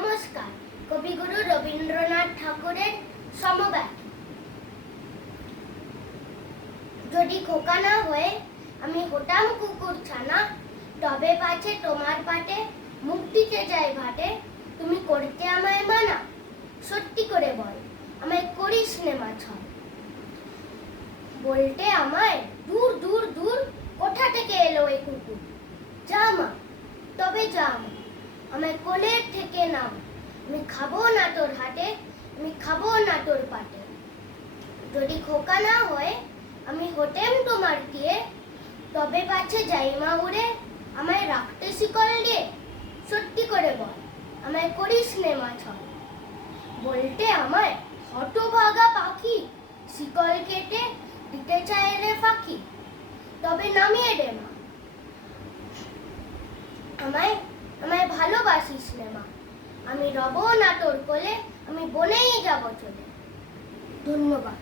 নমস্কার। কবিগুরু রবীন্দ্রনাথ ঠাকুরের সমব্যথী। যদি খোকা না হয়ে আমি হতাম কুকুর ছানা, তবে পাছে তোমার পাটে মুখ দিতে যাই ভাটে, তুমি করতে আমায় মানা? সত্যি করে বল, আমায় করিস নে মাছল। বলতে আমায় দূর দূর দূর কোথা থেকে এলো এই কুকুর। যা মা, তবে যা মা, আমায় কোলের থেকে নাম। আমি খাবো না তোর হাটে, আমি খাবো না তোর পাটে। যদি খোকা না হয়ে আমি হতেম তোমার দিয়ে, তবে পাছে যাই মা উড়ে, আমায় রাখতে শিকল দিয়ে। সত্যি করে বল, আমায় করিস নে মাছল। বলতে আমায় হতভাগা পাখি, শিকল কেটে দিতে চায় রে ফাঁকি। তবে নামিয়ে দে মা, আমায় আমায় ভালোবাসিস নে মা। আমি রব না তোর কোলে, আমি বনেই যাব চলে। ধন্যবাদ।